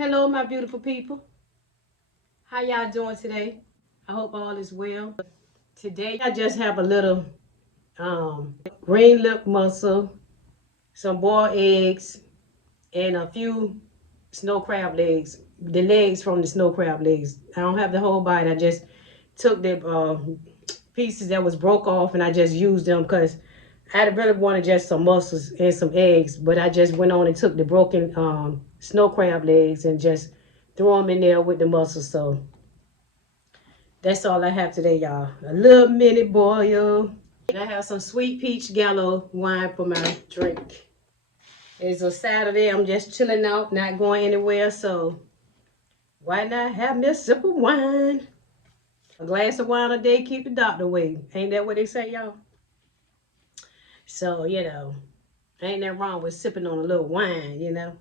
Hello, my beautiful people. How y'all doing today? I hope all is well. Today, I just have a little green lip mussel, some boiled eggs, and a few snow crab legs. The legs from the snow crab legs. I don't have the whole bite. I just took the pieces that was broke off and I just used them because I really wanted just some mussels and some eggs, but I just went on and took the broken snow crab legs and just threw them in there with the mussels. So that's all I have today, y'all. A little mini boil. And I have some sweet peach gallo wine for my drink. It's a Saturday. I'm just chilling out, not going anywhere. So why not have me a sip of wine? A glass of wine a day keep the doctor away. Ain't that what they say, y'all? So, ain't that wrong with sipping on a little wine.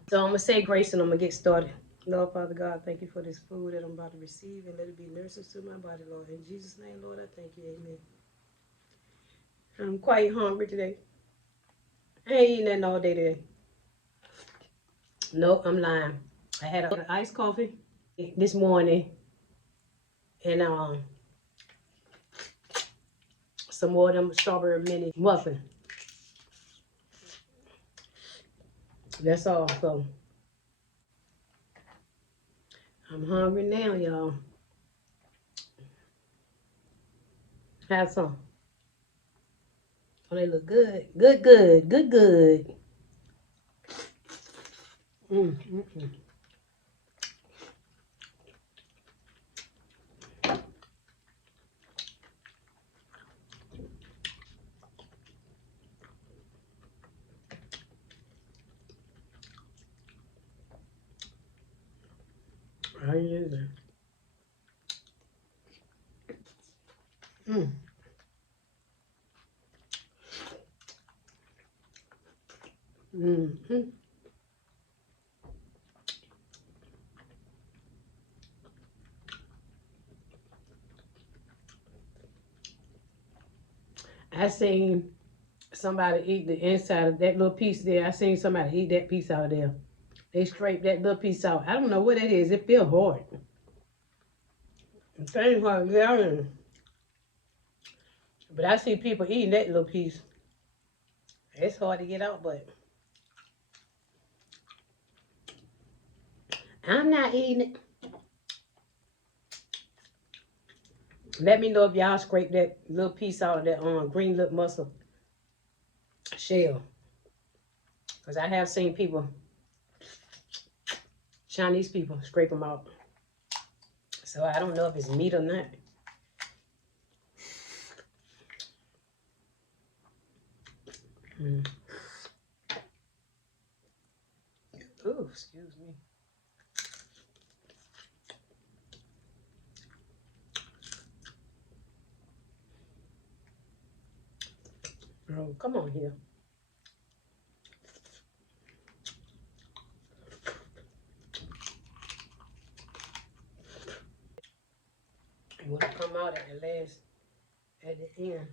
So I'm going to say grace and I'm going to get started. Lord, Father God, thank you for this food that I'm about to receive and let it be nurses to my body, Lord. In Jesus' name, Lord, I thank you. Amen. I'm quite hungry today. I ain't eating nothing all day today. Nope, I'm lying. I had an iced coffee this morning and some more of them strawberry mini muffin. That's all. So I'm hungry now, y'all. Have some. Oh, they look good. Good, good, good, good. Mm. How you do that? Mm. Mm-hmm. I seen somebody eat the inside of that little piece there. I seen somebody eat that piece out of there. They scraped that little piece out. I don't know what it is. It feel hard. It ain't hard to get out of it. But I see people eating that little piece. It's hard to get out, but I'm not eating it. Let me know if y'all scrape that little piece out of that green lip mussel shell. Because I have seen people, Chinese people, scrape them out. So I don't know if it's meat or not. Mm. Ooh, excuse me. Oh, come on here. It will come out at the end.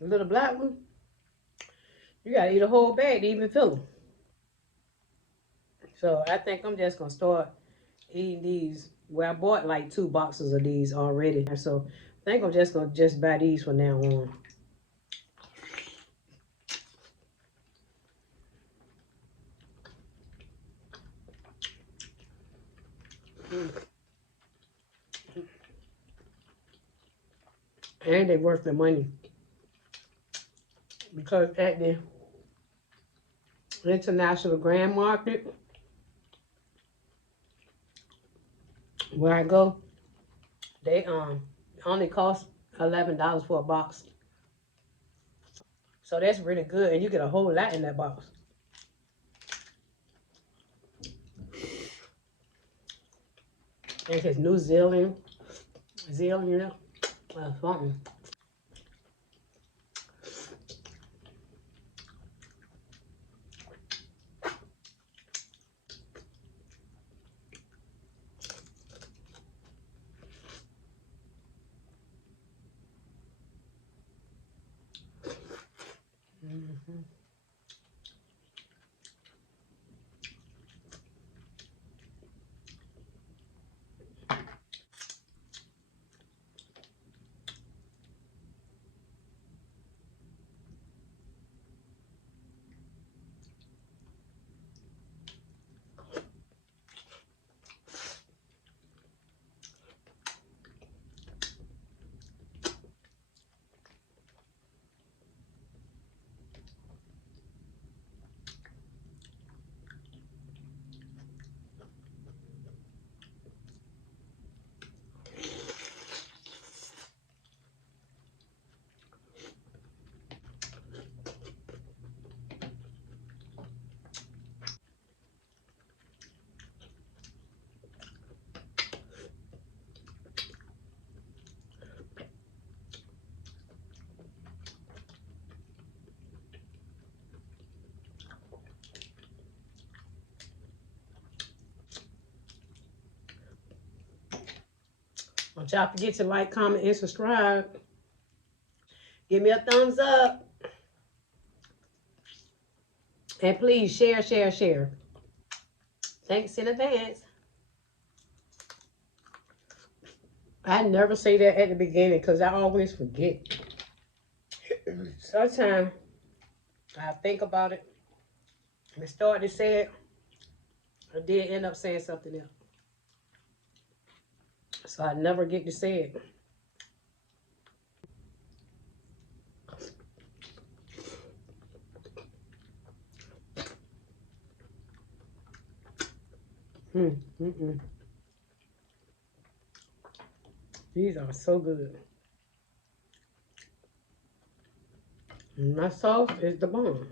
The little black one, you gotta eat a whole bag to even fill them. So I think I'm just gonna start eating these. Well, I bought like 2 boxes of these already. So I think I'm just gonna buy these from now on. Mm. And they worth the money. Because at the International Grand Market, where I go, they only cost $11 for a box. So that's really good, and you get a whole lot in that box. And it says New Zealand, something. Don't y'all forget to like, comment, and subscribe. Give me a thumbs up. And please share, share, share. Thanks in advance. I never say that at the beginning because I always forget. Sometimes I think about it and start to say it, I did end up saying something else. So I never get to say it. These are so good. My sauce is the bomb.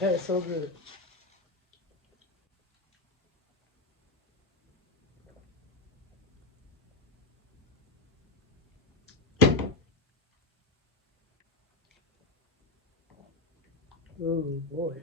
That is so good. Oh boy.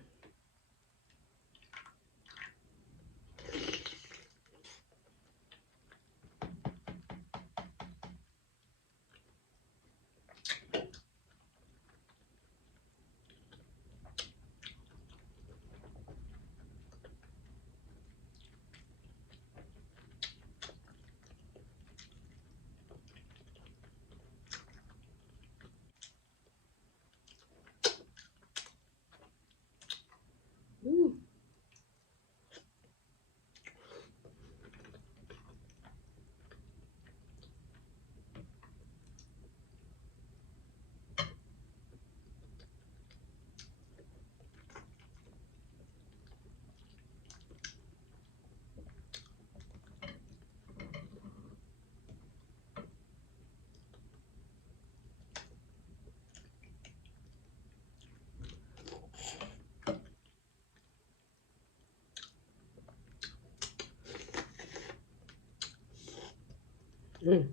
Ooh. Mm.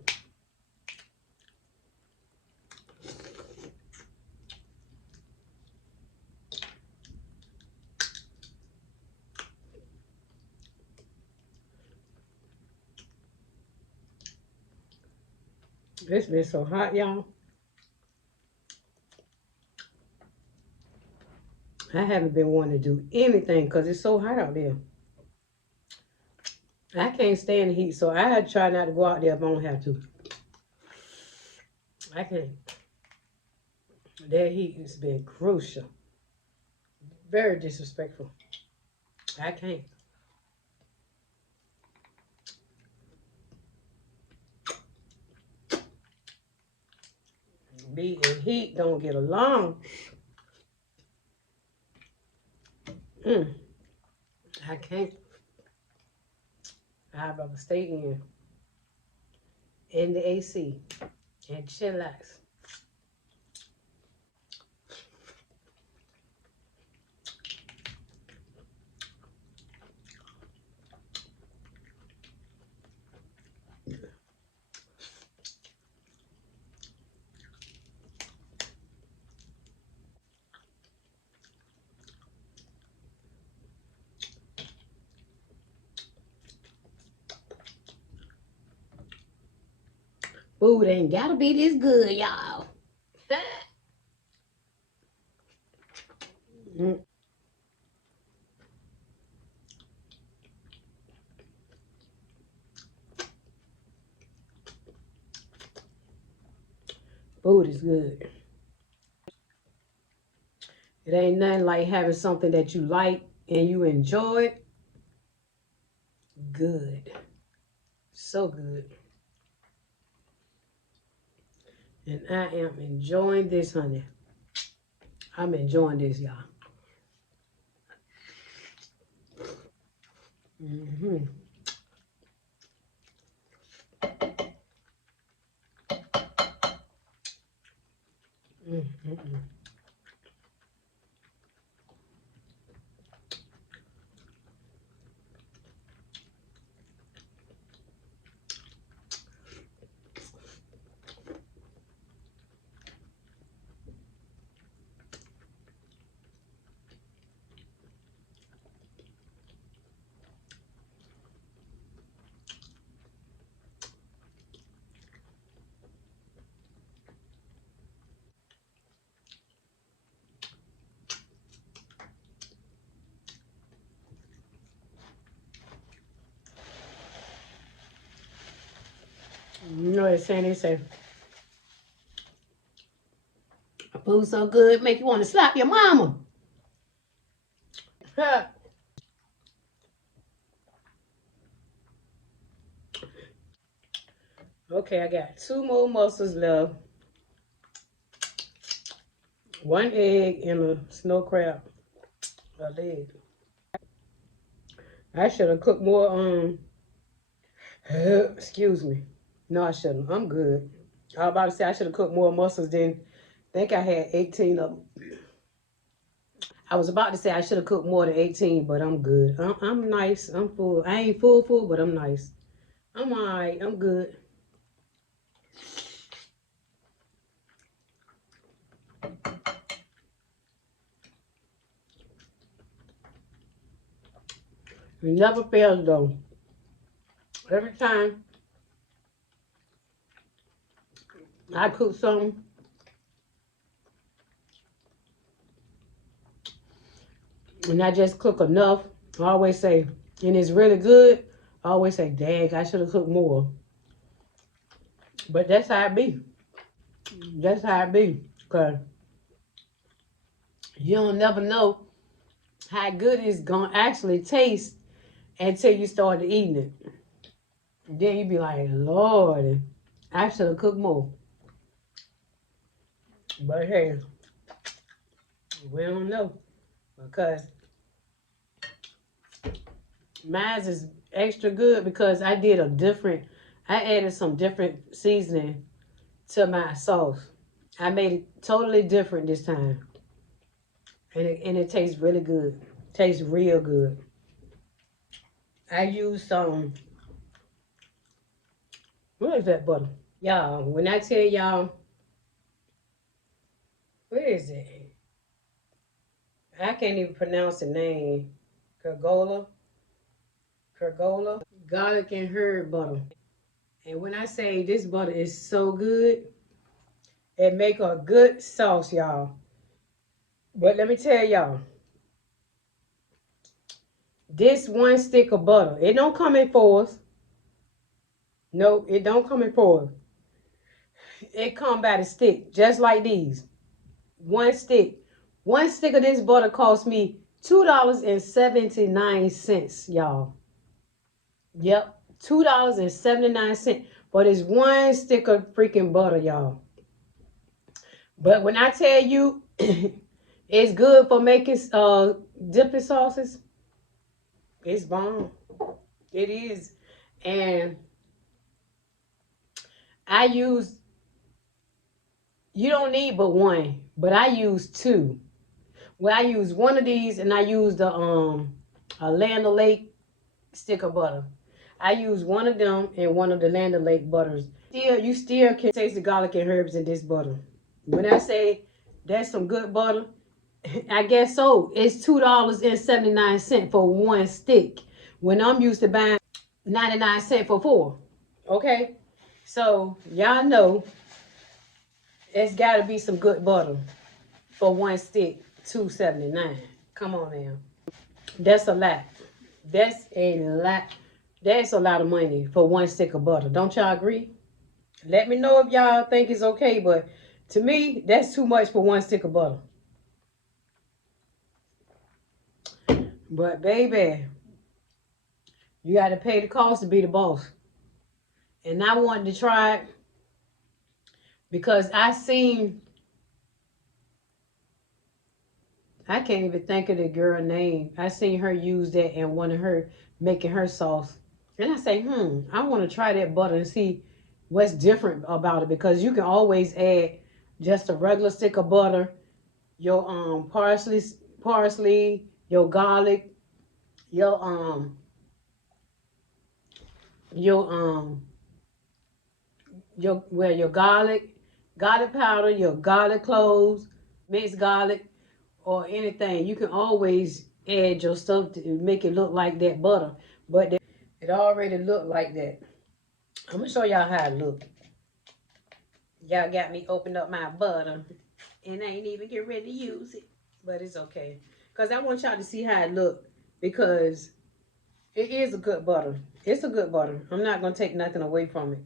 It's been so hot, y'all. I haven't been wanting to do anything because it's so hot out there. I can't stand the heat, so I try not to go out there if I don't have to. I can't. That heat has been crucial. Very disrespectful. I can't. Me and heat don't get along. Mm. I can't. I'd rather stay in the AC and chillax. Food ain't gotta be this good, y'all. Mm. Food is good. It ain't nothing like having something that you like and you enjoy it. Good. So good. And I am enjoying this, honey. I'm enjoying this, y'all. Mm-hmm. Mm-hmm. You know what they say, food so good, make you want to slap your mama. Okay, I got 2 more mussels left. 1 egg and a snow crab. A leg. I should have cooked more, excuse me. No, I shouldn't. I'm good. I was about to say I should have cooked more mussels than, I think I had 18 of them. I was about to say I should have cooked more than 18, but I'm good. I'm nice. I'm full. I ain't full, but I'm nice. I'm all right. I'm good. It never fails though. Every time I cook something, and I just cook enough, I always say, and it's really good, I always say, dang, I should have cooked more. But that's how it be. That's how it be. Because you don't never know how good it's going to actually taste until you start eating it. Then you be like, Lord, I should have cooked more. But hey, we don't know. Because mine is extra good because I added some different seasoning to my sauce. I made it totally different this time. And it tastes really good. Tastes real good. I used some, what is that butter? Y'all, when I tell y'all, what is it? I can't even pronounce the name. Kergola, garlic and herb butter. And when I say this butter is so good, it make a good sauce, y'all. But let me tell y'all, this one stick of butter, it don't come in fours. No, it don't come in fours. It come by the stick, just like these. One stick. One stick of this butter cost me $2.79, y'all. Yep, $2.79. But it's one stick of freaking butter, y'all. But when I tell you it's good for making dipping sauces, it's bomb. It is. And I use, you don't need but one, but I use two. Well, I use one of these and I use the a Land O'Lake stick of butter. I use one of them and one of the Land O'Lake butters. You still can taste the garlic and herbs in this butter. When I say that's some good butter, I guess so. It's $2.79 for one stick. When I'm used to buying 99 cents for four. Okay? So y'all know it's gotta be some good butter for one stick, $2.79. Come on now. That's a lot. That's a lot. That's a lot of money for one stick of butter. Don't y'all agree? Let me know if y'all think it's okay, but to me, that's too much for one stick of butter. But baby, you got to pay the cost to be the boss. And I wanted to try it because I can't even think of the girl name. I seen her use that in one of her, making her sauce. And I say, I want to try that butter and see what's different about it, because you can always add just a regular stick of butter, your parsley, your garlic, your your garlic powder, your garlic cloves, mixed garlic, or anything. You can always add your stuff to make it look like that butter, but it already looked like that. I'm gonna show y'all how it look. Y'all got me open up my butter and I ain't even get ready to use it, but it's okay, because I want y'all to see how it look, because it is a good butter. It's a good butter. I'm not gonna take nothing away from it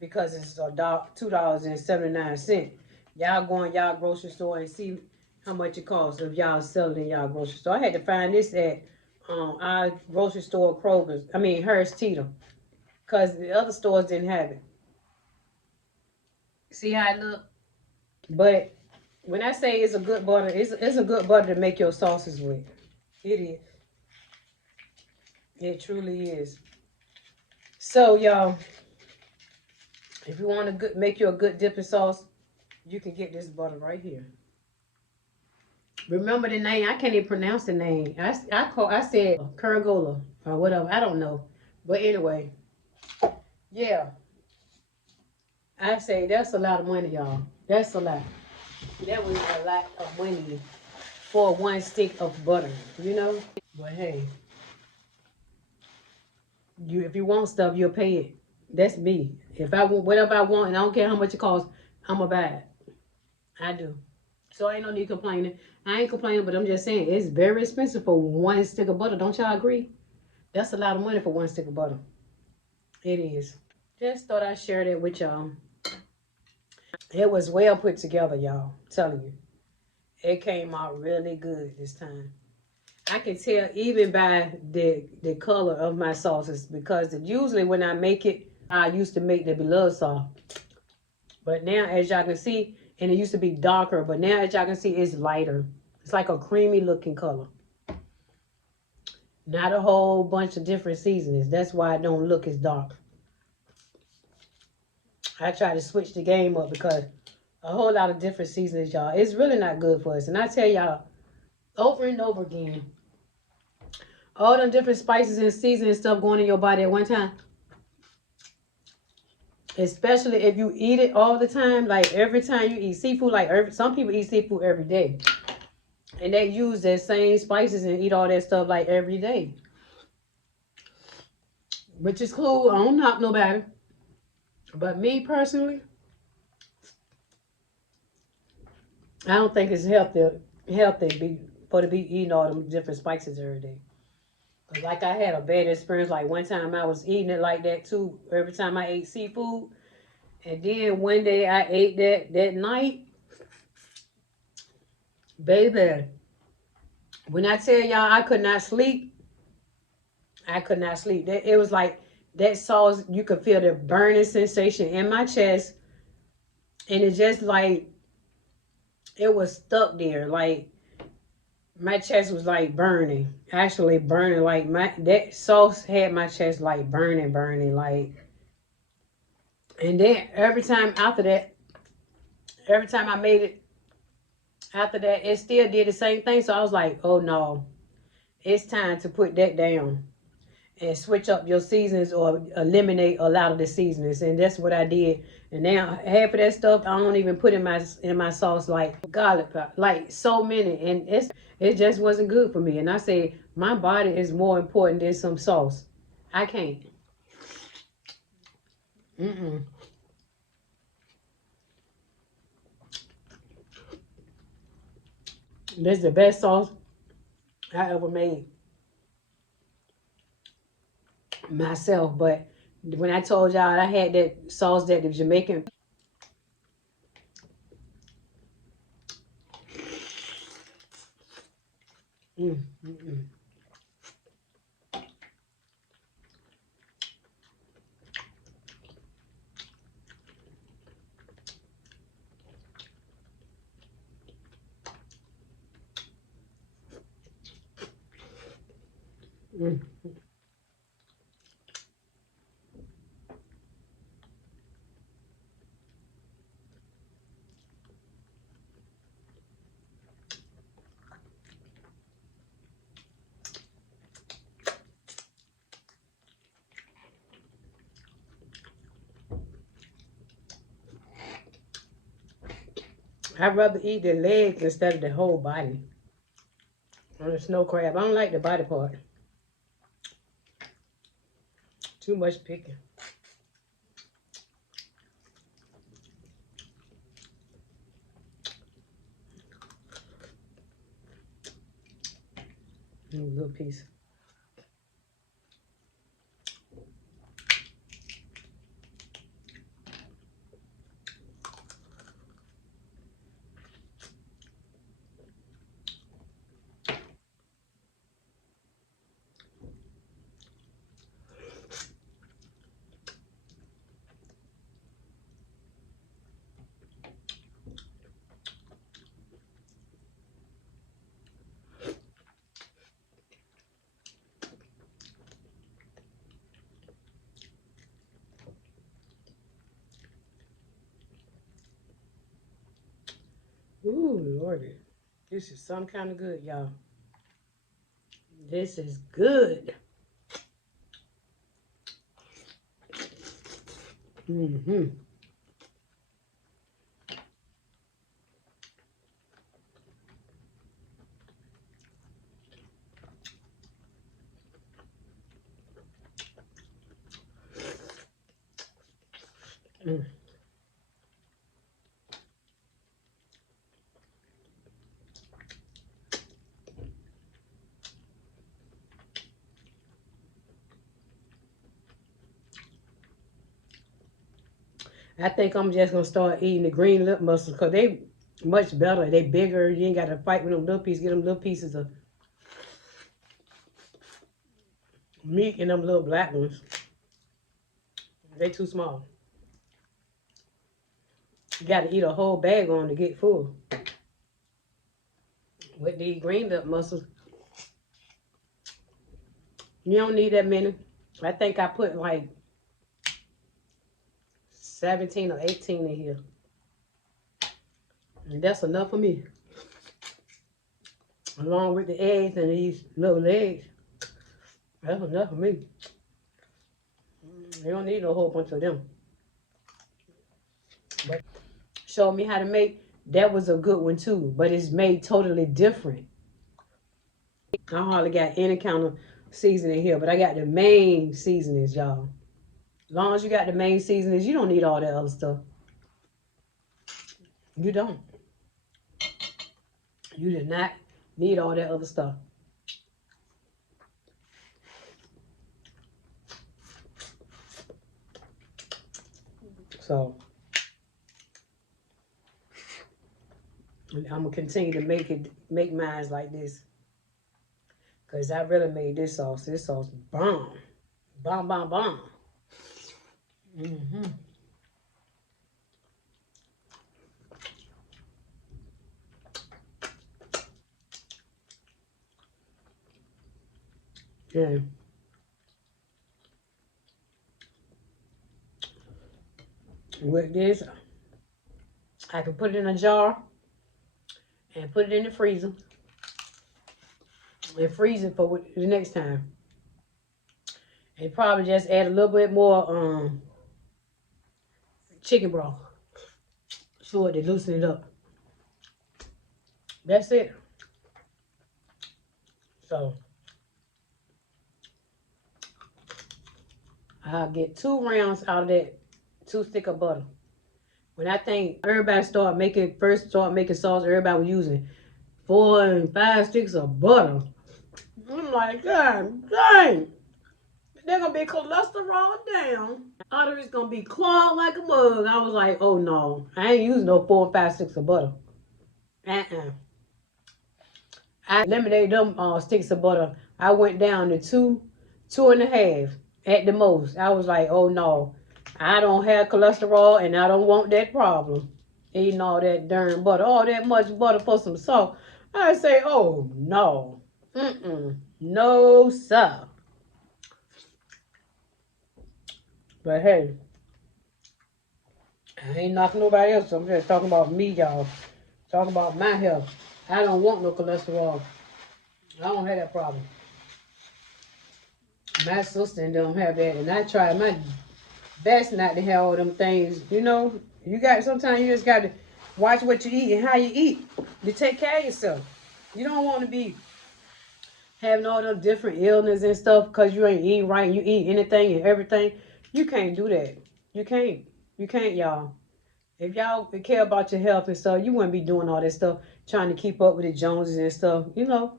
because it's $2.79. Y'all go in y'all grocery store and see how much it costs if y'all sell it in y'all grocery store. I had to find this at our grocery store, Kroger's. I mean Hearst Teeter, because the other stores didn't have it. See how it look? But when I say it's a good butter, it's a good butter to make your sauces with. It is. It truly is. So y'all, if you want to make you a good dipping sauce, you can get this butter right here. Remember the name? I can't even pronounce the name. I said Kergola or whatever. I don't know. But anyway, yeah. I say that's a lot of money, y'all. That's a lot. That was a lot of money for one stick of butter, you know? But hey, If you want stuff, you'll pay it. That's me. If I want whatever I want, and I don't care how much it costs, I'ma buy it. I do. So ain't no need complaining. I ain't complaining, but I'm just saying it's very expensive for one stick of butter. Don't y'all agree? That's a lot of money for one stick of butter. It is. Just thought I'd share that with y'all. It was well put together, y'all. I'm telling you. It came out really good this time. I can tell even by the color of my sauces because usually when I make it, I used to make the beloved sauce. But now, as y'all can see, and it used to be darker, but now as y'all can see, it's lighter. It's like a creamy looking color. Not a whole bunch of different seasonings. That's why it don't look as dark. I try to switch the game up because a whole lot of different seasonings, y'all. It's really not good for us. And I tell y'all over and over again, all them different spices and seasoning stuff going in your body at one time. Especially if you eat it all the time, like every time you eat seafood, like some people eat seafood every day. And they use their same spices and eat all that stuff like every day. Which is cool. I don't knock nobody. But me personally, I don't think it's healthy for to be eating all them different spices every day. Cause like I had a bad experience. Like one time I was eating it like that too. Every time I ate seafood, and then one day I ate that night, baby. When I tell y'all I could not sleep, I could not sleep. It was like that sauce. You could feel the burning sensation in my chest, and it just like it was stuck there. Like my chest was like burning, actually burning. Like that sauce had my chest like burning, like. And then every time after that, every time I made it after that, it still did the same thing. So I was like, oh no, it's time to put that down and switch up your seasons or eliminate a lot of the seasonings. And that's what I did. And now half of that stuff I don't even put in my sauce, like garlic powder, like so many. And it just wasn't good for me. And I say my body is more important than some sauce. I can't. Mm-mm. This is the best sauce I ever made myself. But when I told y'all I had that sauce that the Jamaican. Mm, mm, mm. Mm. I'd rather eat the legs instead of the whole body on the snow crab. I don't like the body part. Too much picking. A little piece. Ooh, Lordy. This is some kind of good, y'all. This is good. Mm-hmm. Mm. I think I'm just gonna start eating the green lip mussels because they much better. They bigger. You ain't got to fight with them little pieces. Get them little pieces of meat and them little black ones. They too small. You got to eat a whole bag on to get full. With these green lip mussels, you don't need that many. I think I put like 17 or 18 in here. And that's enough for me. Along with the eggs and these little legs. That's enough for me. You don't need a whole bunch of them. But show me how to make. That was a good one too. But it's made totally different. I hardly got any kind of seasoning here. But I got the main seasonings, y'all. As long as you got the main seasonings, you don't need all that other stuff. You don't. You did not need all that other stuff. So I'm gonna continue to make mine like this. Cause I really made this sauce. This sauce bomb. Bomb, bomb, bomb. Mm-hmm. Yeah. With this, I can put it in a jar and put it in the freezer and freeze it for the next time. And probably just add a little bit more chicken broth so it to loosen it up. That's it. So I'll get 2 rounds out of that 2 stick of butter. When I think everybody first start making sauce, everybody was using 4 and 5 sticks of butter. I'm like, God dang, they're gonna be cholesterol down. Arteries gonna be clogged like a mug. I was like, oh no, I ain't using no 4 and 5 sticks of butter. I eliminated them sticks of butter. I went down to 2.5 at the most. I was like, oh no, I don't have cholesterol and I don't want that problem. Eating all that darn butter, all that much butter for some salt. I say, oh no, no sir. But hey, I ain't knocking nobody else. I'm just talking about me, y'all. Talking about my health. I don't want no cholesterol. I don't have that problem. My sister don't have that, and I try my best not to have all them things. You know, sometimes you just got to watch what you eat and how you eat to take care of yourself. You don't want to be having all them different illness and stuff because you ain't eating right. You eat anything and everything. You can't do that. You can't. You can't, y'all. If y'all care about your health and stuff, you wouldn't be doing all that stuff, trying to keep up with the Joneses and stuff. You know,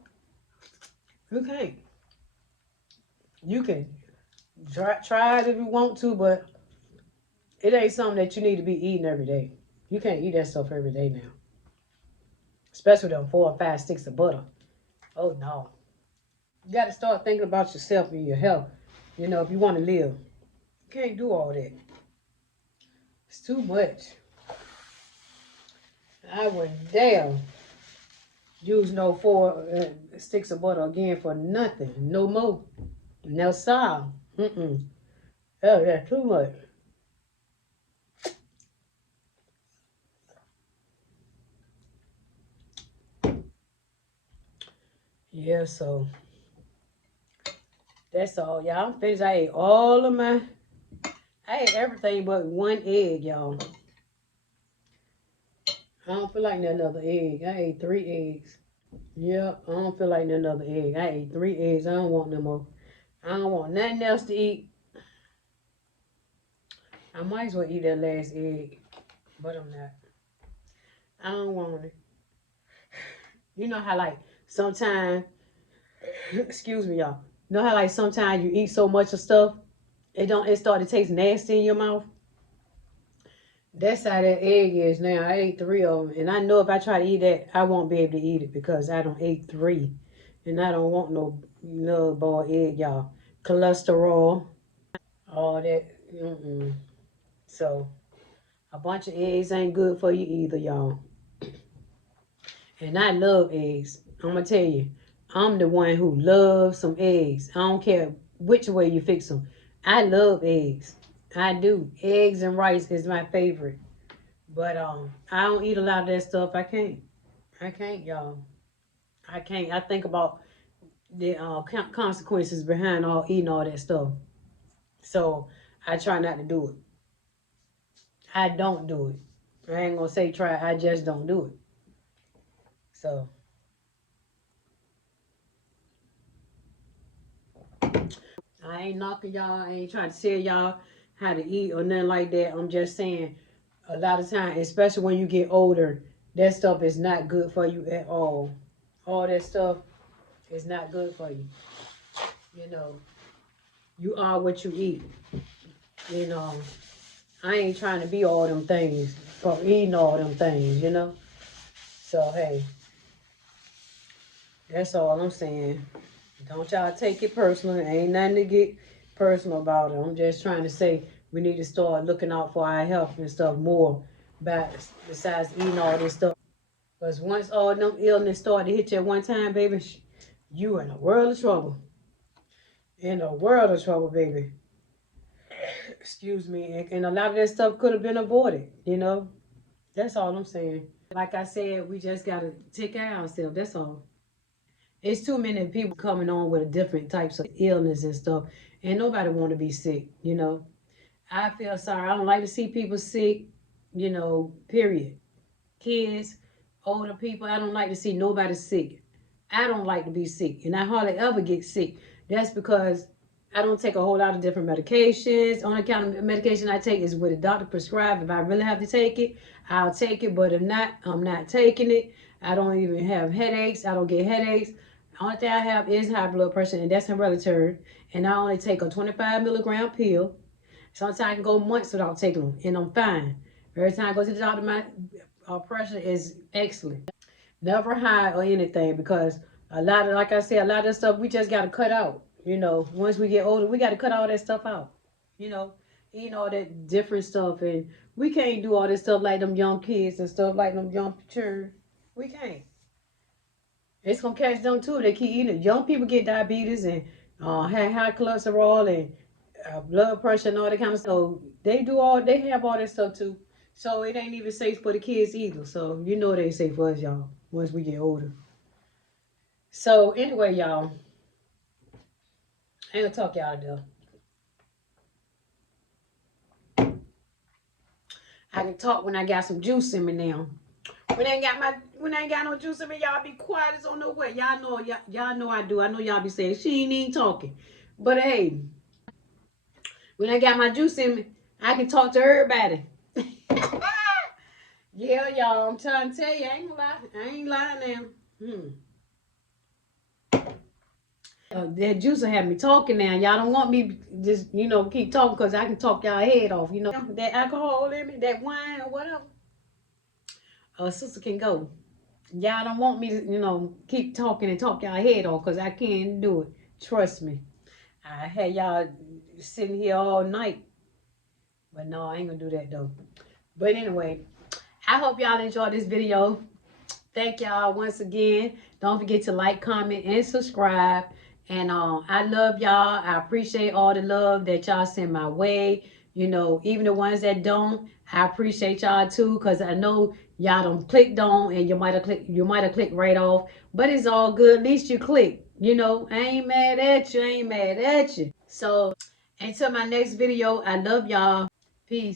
you can't. You can try it if you want to, but it ain't something that you need to be eating every day. You can't eat that stuff every day now. Especially them 4 or 5 sticks of butter. Oh no. You got to start thinking about yourself and your health. You know, if you want to live. You can't do all that. It's too much. I wouldn't dare use no 4 sticks of butter again for nothing. No more. No sir. Mm-mm. Oh, that's too much. Yeah, so that's all, y'all. I'm finished. I ate I ate everything but 1 egg, y'all. I don't feel like another egg. I ate 3 eggs. Yep, I don't feel like another egg. I ate 3 eggs. I don't want no more. I don't want nothing else to eat. I might as well eat that last egg, but I'm not. I don't want it. You know how like sometimes, excuse me, y'all. You know how like sometimes you eat so much of stuff, it start to taste nasty in your mouth. That's how that egg is now. I ate three of them, and I know if I try to eat that, I won't be able to eat it because I don't ate three, and I don't want no boiled egg, y'all. Cholesterol, all that. Mm-mm. So a bunch of eggs ain't good for you either, y'all. And I love eggs. I'm gonna tell you, I'm the one who loves some eggs. I don't care which way you fix them. I love eggs. I do. Eggs and rice is my favorite. But I don't eat a lot of that stuff. I can't. I can't, y'all. I can't. I think about the consequences behind all eating all that stuff. So I try not to do it. I don't do it. I ain't gonna say try. I just don't do it. So I ain't knocking y'all. I ain't trying to tell y'all how to eat or nothing like that. I'm just saying a lot of time, especially when you get older, that stuff is not good for you at all. All that stuff is not good for you. You know, you are what you eat. You know, I ain't trying to be all them things for eating all them things, you know. So hey, that's all I'm saying. Don't y'all take it personal. Ain't nothing to get personal about it. I'm just trying to say we need to start looking out for our health and stuff more. But besides eating all this stuff, because once all them illness start to hit you at one time, baby, you in a world of trouble. In a world of trouble, baby. Excuse me. And a lot of that stuff could have been avoided. You know. That's all I'm saying. Like I said, we just gotta take care of ourselves. That's all. It's too many people coming on with different types of illness and stuff, and nobody want to be sick. You know, I feel sorry. I don't like to see people sick. You know, period. Kids, older people. I don't like to see nobody sick. I don't like to be sick, and I hardly ever get sick. That's because I don't take a whole lot of different medications. Only kind of medication I take is what a doctor prescribed. If I really have to take it, I'll take it. But if not, I'm not taking it. I don't even have headaches. I don't get headaches. The only thing I have is high blood pressure, and that's hereditary. And I only take a 25 milligram pill. Sometimes I can go months without taking them, and I'm fine. Every time I go to the doctor, my pressure is excellent. Never high or anything because a lot of, like I said, a lot of stuff we just got to cut out. You know, once we get older, we got to cut all that stuff out. You know, eating all that different stuff, and we can't do all this stuff like them young kids and stuff like them young children. We can't. It's gonna catch them too. They keep eating it. Young people get diabetes and have high cholesterol and blood pressure and all that kind of stuff. So they do all. They have all that stuff too. So it ain't even safe for the kids either. So you know it ain't safe for us, y'all. Once we get older. So anyway, y'all, I ain't gonna talk y'all to death. I can talk when I got some juice in me now. When I ain't got no juice in me, y'all be quiet as on no way. Y'all know I do. I know y'all be saying she ain't even talking. But hey, when I got my juice in me, I can talk to everybody. Yeah, y'all, I'm trying to tell you, I ain't gonna lie. I ain't lying now. That juice will have me talking now. Y'all don't want me just, keep talking because I can talk y'all head off. You know, that alcohol in me, that wine or whatever. Sister can go. Y'all don't want me to, keep talking and talk y'all head off because I can't do it. Trust me. I had y'all sitting here all night. But no, I ain't gonna do that though. But anyway, I hope y'all enjoyed this video. Thank y'all once again. Don't forget to like, comment, and subscribe. And I love y'all. I appreciate all the love that y'all send my way. Even the ones that don't, I appreciate y'all too, because I know y'all don't clicked on and you might have clicked right off. But it's all good. At least you click. I ain't mad at you. I ain't mad at you. So until my next video, I love y'all. Peace.